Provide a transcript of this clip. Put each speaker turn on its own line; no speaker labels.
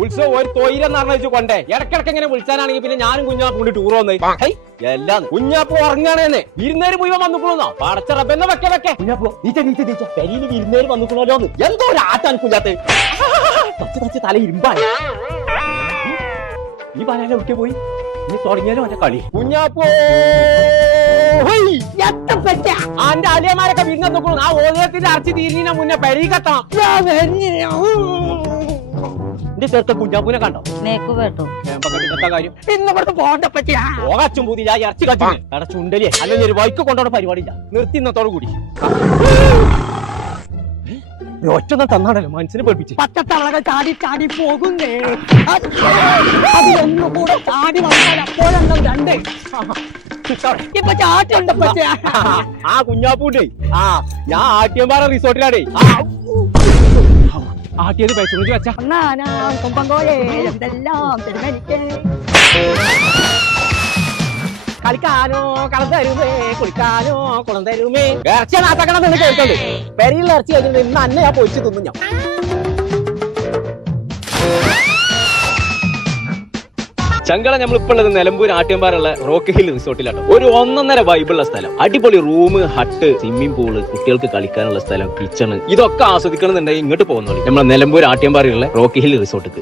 ഉത്സവം ഒരു തൊയിലെന്ന് പറഞ്ഞു കൊണ്ടേ. ഇടക്കിടക്ക് ഇങ്ങനെ വിളിച്ചാനാണെങ്കിൽ പിന്നെ ഞാനും കുഞ്ഞാപ്പ് കൊണ്ട് ടൂർ വന്നേ. ഹൈ എല്ലാം കുഞ്ഞാപ്പ് ഉറങ്ങാണേന്ന്. വിരുന്നേര് മുഴുവൻ വന്നുക്കുള്ളൂന്നോ പടച്ച റബ്ബെന്ന് വെക്കെ വെക്കെ. കുഞ്ഞാപ്പോ നീച്ച നീച്ച നീച്ച. പെരിയിൽ വിരുന്നേര് വന്നുക്കുള്ളല്ലോ എന്തോ ഒരു ആറ്റാൻ കുഞ്ഞാത്ത്. തച്ച് തച്ച് തല ഇരുമ്പായി. ഈ പറയാൻ ഒക്കെ പോയി? നീ തുടങ്ങിയാലോ എന്റെ കളി? കുഞ്ഞാപ്പോ! അന്റെ അലിയമാരൊക്കെ വിരുന്ന് നോക്കണം ആ ഓലയത്തിന്റെ അറച്ചി തീരുന്നതിന് മുന്നേ പെരീകെത്തണം എന്റെ ചെറുക്ക കുഞ്ഞാപ്പൂനെ കണ്ടോ?
നേക്ക് കേട്ടോ.
കാര്യം? ഇറച്ചി കച്ചു അവിടെ ചുണ്ടലിയെ. അല്ലെങ്കിൽ ഒരു വൈക്ക് കൊണ്ടോടെ പരിപാടിയില്ല. നിർത്തി ഇന്നത്തോടു കൂടി. തന്നാണല്ലോ മനസ്സിനെ പഠിപ്പിച്ച്.
പച്ചത്തളകൾ ചാടി ചാടി പോകുന്നേ. അതിലൊന്നും കൂടെ ചാടി വന്നാൽ അപ്പോഴെണ്ണം രണ്ട്. ഇപ്പൊ
ആ കുഞ്ഞാപ്പൂണ്ടേ ആ ഞാൻ ആട്ടിയമ്പാറ റിസോർട്ടിലാടേ ആട്ടിയത് പൈസ വെച്ച? കളിക്കാനോ കളം തരുമേ കുളിക്കാനോ കുളം തരുമേ. ഇറച്ചി നാത്തക്കണം എന്ന് കേൾക്കണ്ട്. പെരയിൽ ഇറച്ചി കഴിഞ്ഞിട്ട് ഇന്ന് അന്നെ ഞാൻ പൊരിച്ച് തിന്നു ഞാൻ. ചങ്കള നമ്മളിപ്പോൾ ഉള്ളത് നിലമ്പൂർ ആട്ടിയമ്പാറുള്ള റോക്ക് ഹിൽ റിസോർട്ടിലാണ് ഒരു ഒന്നൊന്നര വൈബുള്ള സ്ഥലം. അടിപൊളി റൂം ഹട്ട് സ്വിമ്മിംഗ് പൂൾ കുട്ടികൾക്ക് കളിക്കാനുള്ള സ്ഥലം കിച്ചൺ ഇതൊക്കെ ആസ്വദിക്കണമെന്നുണ്ടെങ്കിൽ ഇങ്ങോട്ട് പോകുന്നുള്ളൂ നമ്മളെ നിലമ്പൂർ ആട്ടിയമ്പാറയുള്ള റോക്ക് ഹിൽ റിസോർട്ടിക്ക്.